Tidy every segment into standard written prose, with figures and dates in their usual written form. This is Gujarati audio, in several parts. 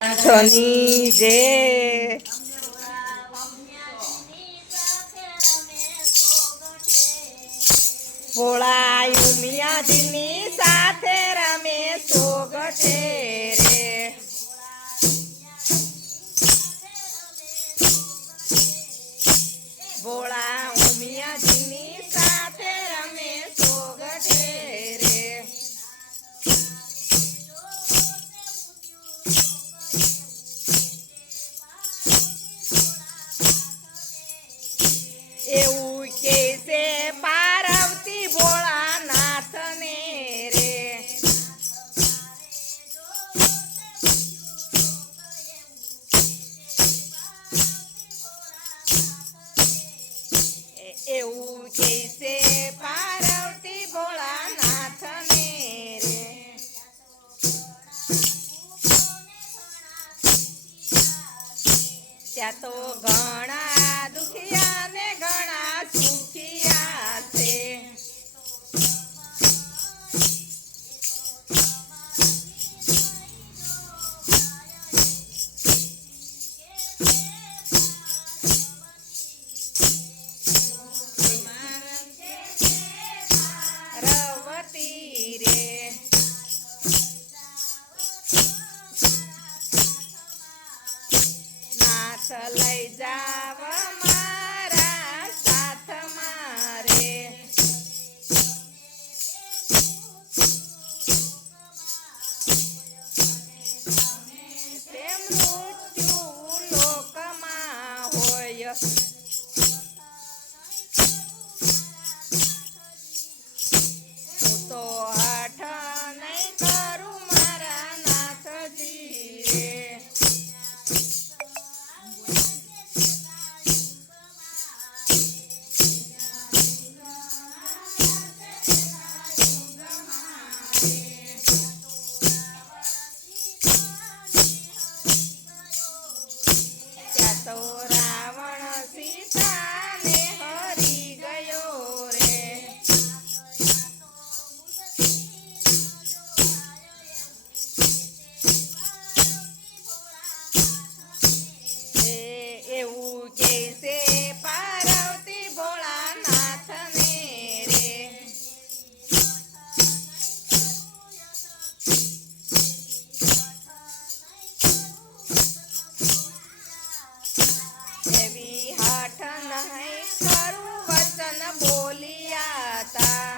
નાથની જય ભોળા ઉમિયાજીની સાથે રમે સોગઠે રે ભોળા ઉમિયાજીની સાથે રમે સોગઠે રે એવું કે છે પાર્વતી ભોળાનાથને રે એવું કે છે પાર્વતી ભોળાનાથને રે ત્યાં તો ઘણા દુખિયા ને ઘણા સુખિયા છે રવતી રે નાથ લઈ જાવ મારા સાથમાં રે તે મૃત્યુ લોકમાં હોય હું તો હઠ નહીં કરું મારા નાથજી રે ત્યાં તો રાવણ સીતાને હરી ગયો રે એવું કે છે પાર્વતી ભોળાનાથને રે એવી હઠ નહીં કરું વચન બોલિયા તા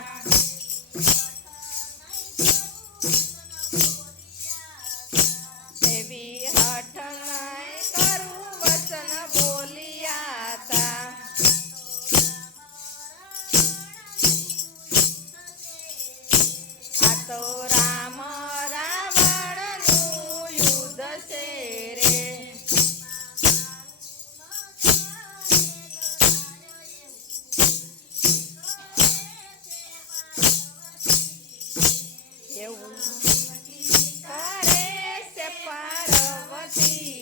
એવી હઠ નહીં કરું વચન બોલિયા તા આ તો રામ રાવણનું યુદ્ધ છે રે એવું કરે છે પાર્વતી